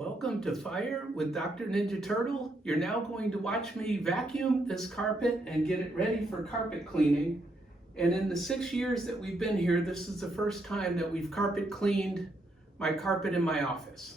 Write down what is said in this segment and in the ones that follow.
Welcome to Fire with Dr. Ninja Turtle. You're now going to watch me vacuum this carpet and get it ready for carpet cleaning. And in the 6 years that we've been here, this is the first time that we've carpet cleaned my carpet in my office.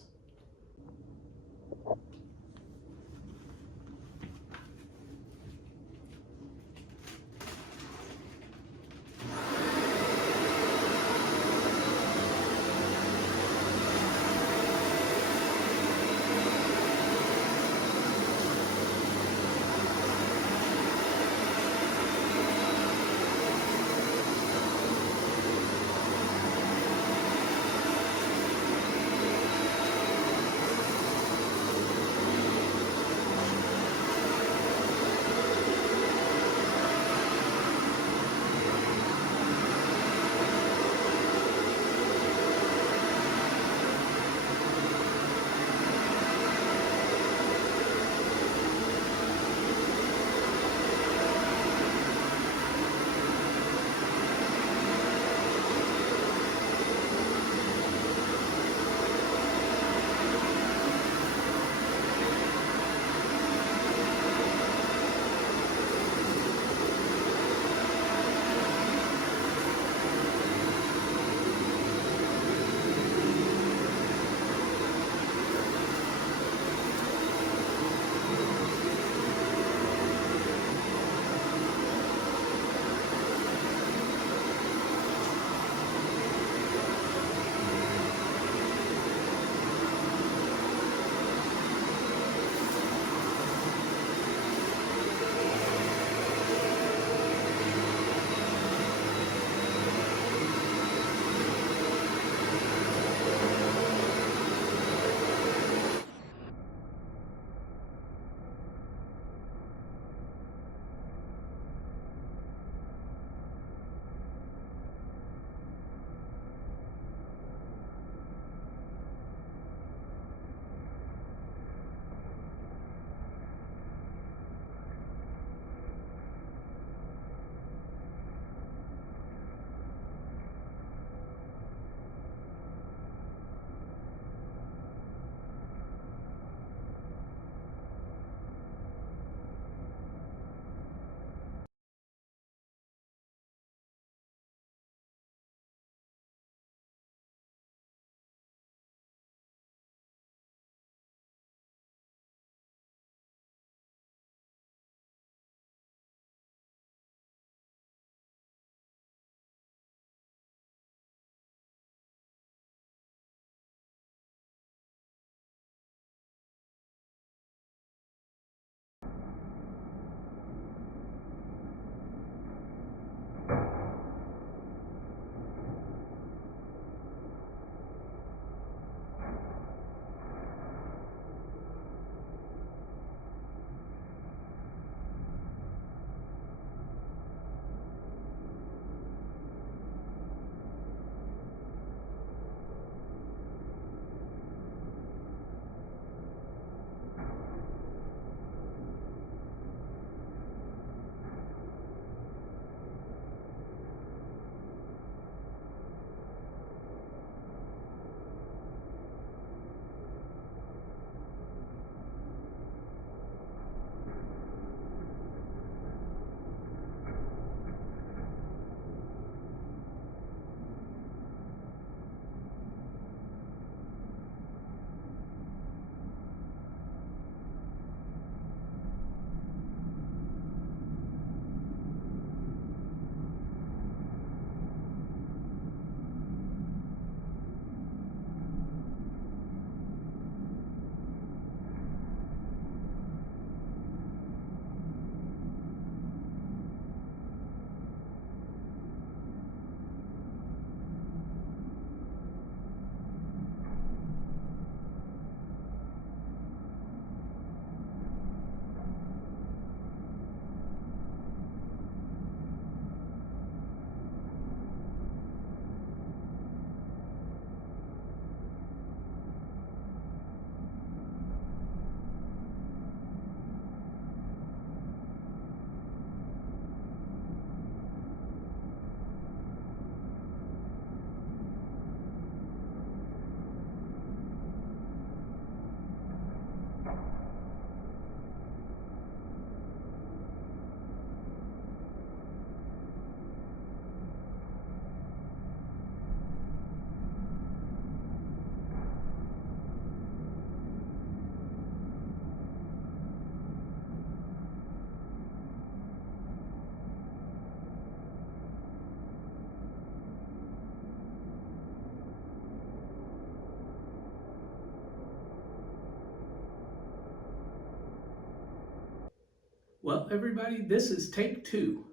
Well, everybody, this is take 2.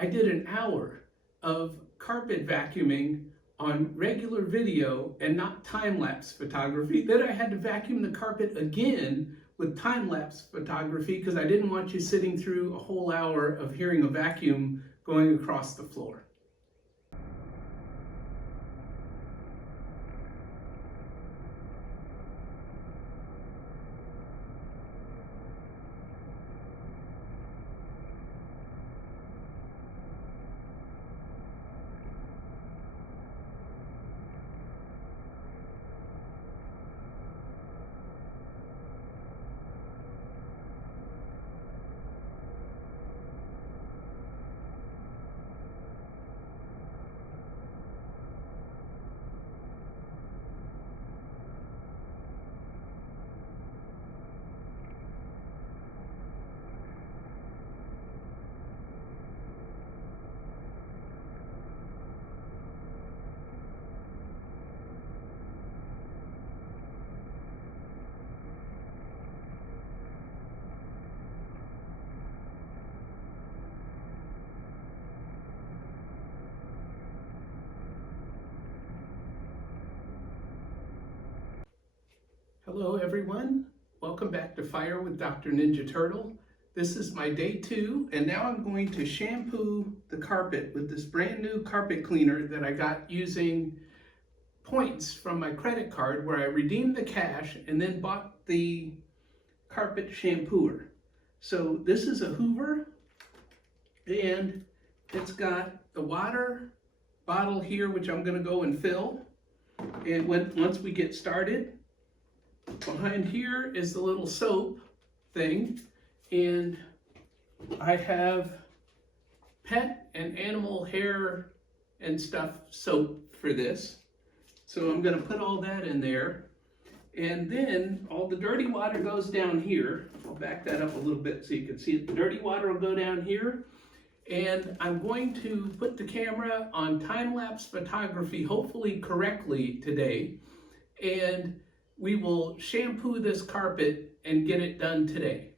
I did an hour of carpet vacuuming on regular video and not time-lapse photography. Then I had to vacuum the carpet again with time-lapse photography because I didn't want you sitting through a whole hour of hearing a vacuum going across the floor. Hello everyone, welcome back to Fire with Dr. Ninja Turtle. This is my day 2, and now I'm going to shampoo the carpet with this brand new carpet cleaner that I got using points from my credit card where I redeemed the cash and then bought the carpet shampooer. So this is a Hoover, and it's got the water bottle here, which I'm going to go and fill. And once we get started, behind here is the little soap thing, and I have pet and animal hair and stuff soap for this. So I'm going to put all that in there, and then all the dirty water goes down here. I'll back that up a little bit so you can see it. The dirty water will go down here, and I'm going to put the camera on time-lapse photography, hopefully correctly today, and we will shampoo this carpet and get it done today.